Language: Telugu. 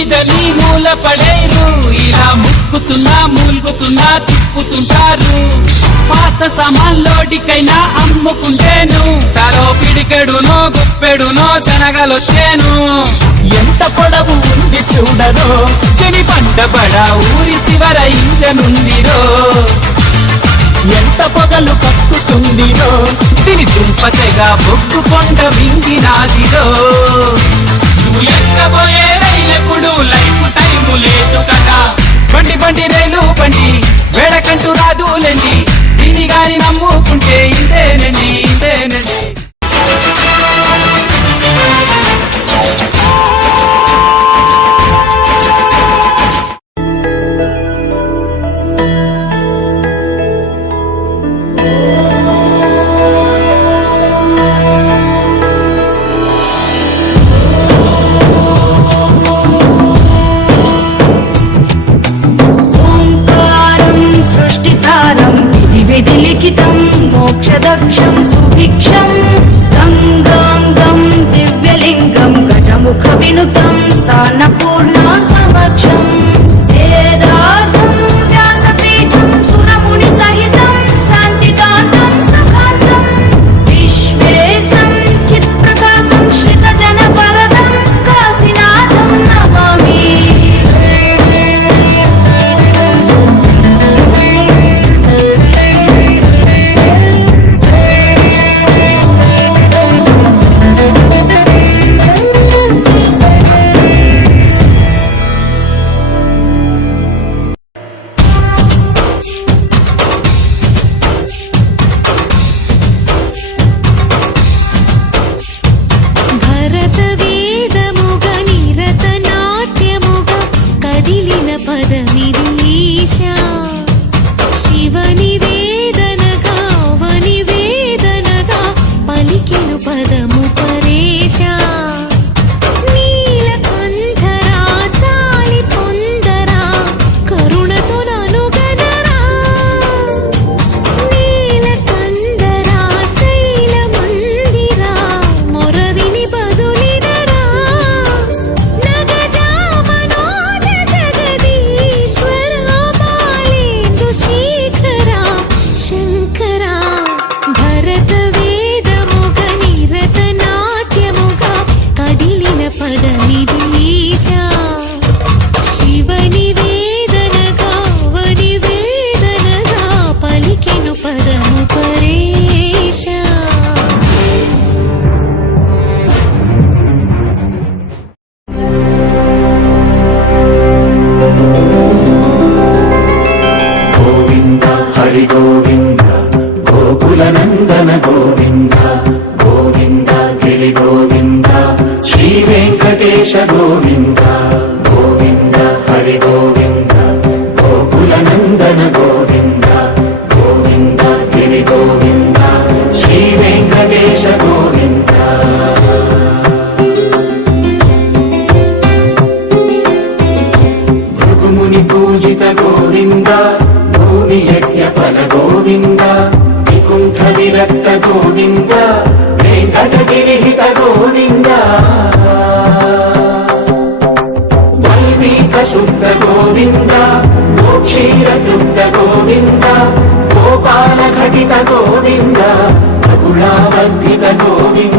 ఇదని మూల పడేరు ఇలా ముక్కుతున్నా మూలుగుతున్నా తిప్పుతుంటారు పాత సామాన్లోడికైనా అమ్ముకుంటేను తలో పిడికెడునో గుప్పెడునో శనగలొచ్చేను ఎంత పొడవు ఉంది చూడరో చెని పంటబడ ఊరి చివర ఇంజనుందిరో ఎంత పొగలు కక్కుతుందిరో తిని దుంపతెగా బొగ్గు కొండ మింగినాదిరో నువ్వు ఎక్కబోయే రైలెప్పుడు లైఫ్ టైము లేదు కదా బండి బండి రైలు బండి వేడకంటూ రాదులేండి దీని గాని నమ్ముకుంటే ఇంతేనండి ఇంతేనండి విధిలిఖితం మోక్షదక్షం సుభిక్షం గంగాంగం దివ్యలింగం గజముఖ వినుతం సాన్నపూర్ణ సమక్షం వేదార్థం వ్యాసపీఠం సురముని సహితం శాంతికాంతం సుఖాంతం విశ్వేశం చిత్ప్రకాశం శ్రితజన వరదం కాశీనాథం నమామి गोविंद गोविंद हरि गोविंद गोकुलनंदन गोविंद गोविंद गिरि गोविंद श्री वेंकटेश गोविंद भृगुमुनि पूजित गोविंद भूमि यज्ञ फल गोविंद विकुंठ विरक्त गोविंद वेंकटगिरि हित गोविंद शुद्ध गोविंद गोक्षीर तृप्त गोविंद गोपाल घटित गोविंद रघुलावर्धित गोविंद